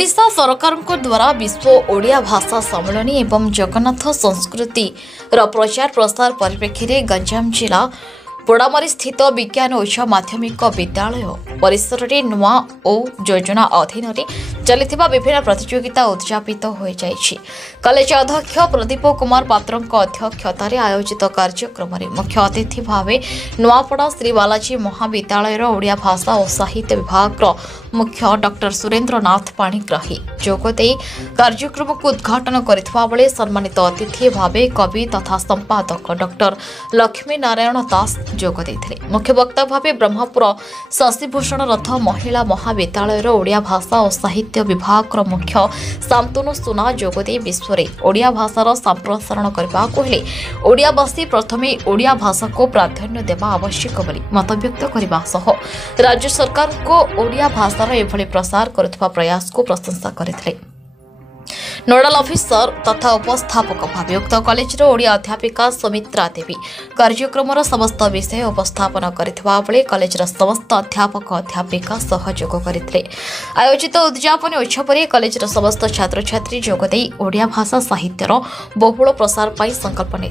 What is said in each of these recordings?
ओडिशा सरकार द्वारा विश्व ओडिया भाषा सम्मेलन एवं जगन्नाथ संस्कृति प्रचार प्रसार परिप्रेक्षी में गंजाम जिला पोड़ामारी स्थित विज्ञान उच्च माध्यमिक विद्यालय परिसर में नुआ ओ योजना अधीन चलता विभिन्न प्रतियोगिता उद्यापित हो जाइछि। कॉलेज अध्यक्ष प्रदीप कुमार पात्र अध्यक्षतार आयोजित कार्यक्रम में मुख्य अतिथि भाव नुआपड़ा श्री बालाजी महाविद्यालय ओडिया भाषा और साहित्य विभाग मुख्य डॉक्टर सुरेन्द्रनाथ पाणिग्राही जोगदे कार्यक्रम को उद्घाटन करथिबा बेले सम्मानित अतिथि भाव कवि तथा संपादक डॉक्टर लक्ष्मी नारायण दास जोग देथिले। मुख्य वक्ता भाव ब्रह्मपुर शशिभूषण रथ महिला महाविद्यालय ओडिया भाषा और साहित्य विभाग मुख्य शांतनु सुना जोगदे विश्व में ओडिया भाषार संप्रसारण करने हेले ओडियावासी प्रथमे ओडिया भाषा को प्राधान्य देवा आवश्यक बोली मतव्यक्त करने सह राज्य सरकार को ओडिया भाषार एभली प्रसार करुवा प्रयास को प्रशंसा करथिले। नोडाल ऑफिसर तथा उपस्थापक भाव उक्त कॉलेज ओडिया अध्यापिका सुमित्रा देवी कार्यक्रम समस्त विषय उपस्थापन करथिबा बेले कॉलेज समस्त अध्यापक अध्यापिका सहयोग करथिले। आयोजित उद्यापन उत्सव में कॉलेज समस्त छात्र छात्री जोगदे ओडिया भाषा साहित्यर बहुल प्रसार पाई संकल्प ने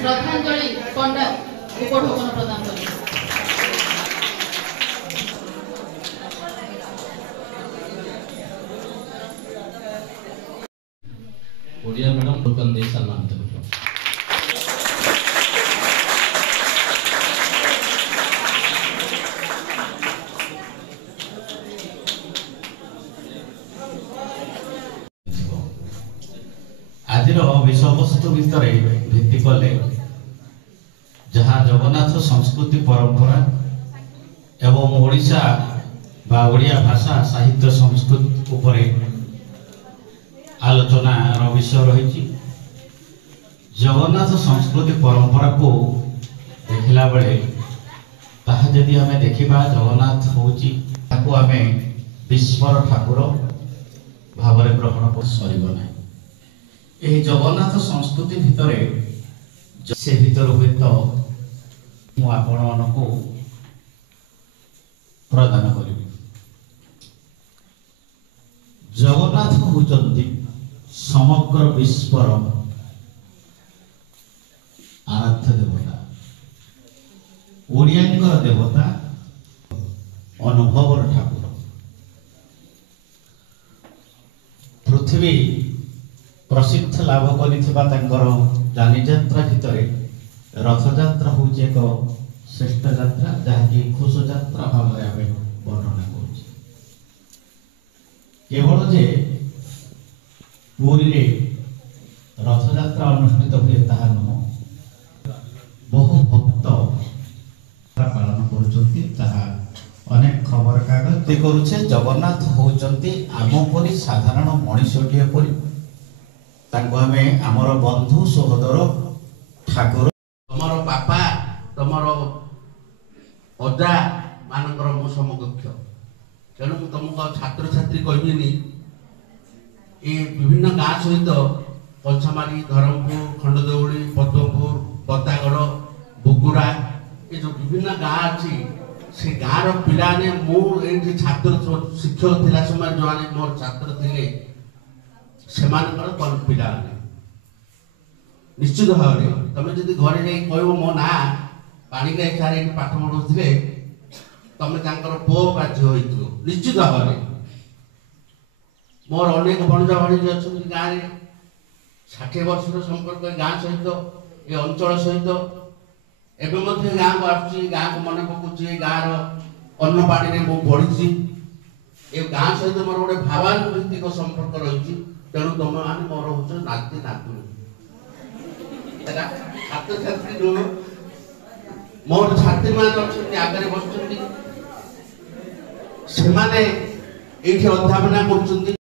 श्रद्धांजलि पंडा उपढोकन प्रदान करें। ओडिया मैडम टोकन दे सम्मानित करो। आज विषयवस्तु भितर भित्ति कले जहाँ जगन्नाथ संस्कृति परंपरा एवं ओडिशा बा ओडिया भाषा साहित्य संस्कृति उपरे आलोचना विषय रही। जगन्नाथ संस्कृति परंपरा को देखला बेले ताहा यदि आमे देखिबा जगन्नाथ होची ताको आमे विश्वर ठाकुर भावरे ग्रहण कर सरिबो नै। एही जगन्नाथ संस्कृति भितरे से भितर हुए तो आपको प्रदान करी। जगन्नाथ होचंती समग्र विश्वर आराध्य देवता ओडियांकर देवता अनुभवर ठाकुर। पृथ्वी प्रसिद्ध लाभ करिथिबा तांकर जानी यात्रा भितर रथयात्रा हूँ एक श्रेष्ठ यात्रा जहाँकि घोष यात्रा भाव में वर्णना कर केवल जे पुरी रथयात्रा अनुष्ठित हुए ताहा नुह बहु भक्त पालन करेक खबर कागज करुचे। जगन्नाथ होचंती आम परी साधारण मनुष्यटीए परी आमर बंधु सहोदर ठाकुर तुमर बापा तुमर अजा मानकर मो समकक्ष तेणु तुमको छात्र छात्री कहबिनी ये विभिन्न गाँ सहित पलछमारी धरमपुर खंडदेउली पद्मपुर बतागढ़ बुगुड़ा ये जो विभिन्न गाँ अच्छी से गाँव पिला ने मुझे छात्र शिक्षक थिला समय जो मोर छात्र थे से पिला निश्चित भाव में तुम जब घरे जाई कहबो मो ना पाणिग्राही सारे पाठ पढ़ुथिले तुम पो बा झील होइथिलो निश्चित भाव में मोर अनेक भणजा भणी अच्छा गाँव 60 वर्षर संपर्क गाँ सहित ये अंचल सहित एवं गाँ को आसुची गाँ को मन पकाउची गाँव अन्नपाड़ी में मु बढ़ी ये गाँ सहित मोर गोटे भावानुभित्तिक संपर्क रही तेणु तुम मैंने मोर हूँ नाती नातुणी छात्र छात्री नुह मोर छात्री मान आगे बस अध्यापना कर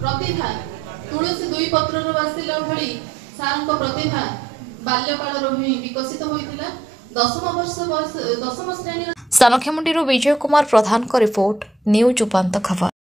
प्रतिभा तुलसी दुई पत्र बासिला भली सार प्रतिभा बाल्यकाल विकसित होता 10 श्रेणी सानखेमुंडी विजय कुमार प्रधान का रिपोर्ट न्यूज उपांत खबर।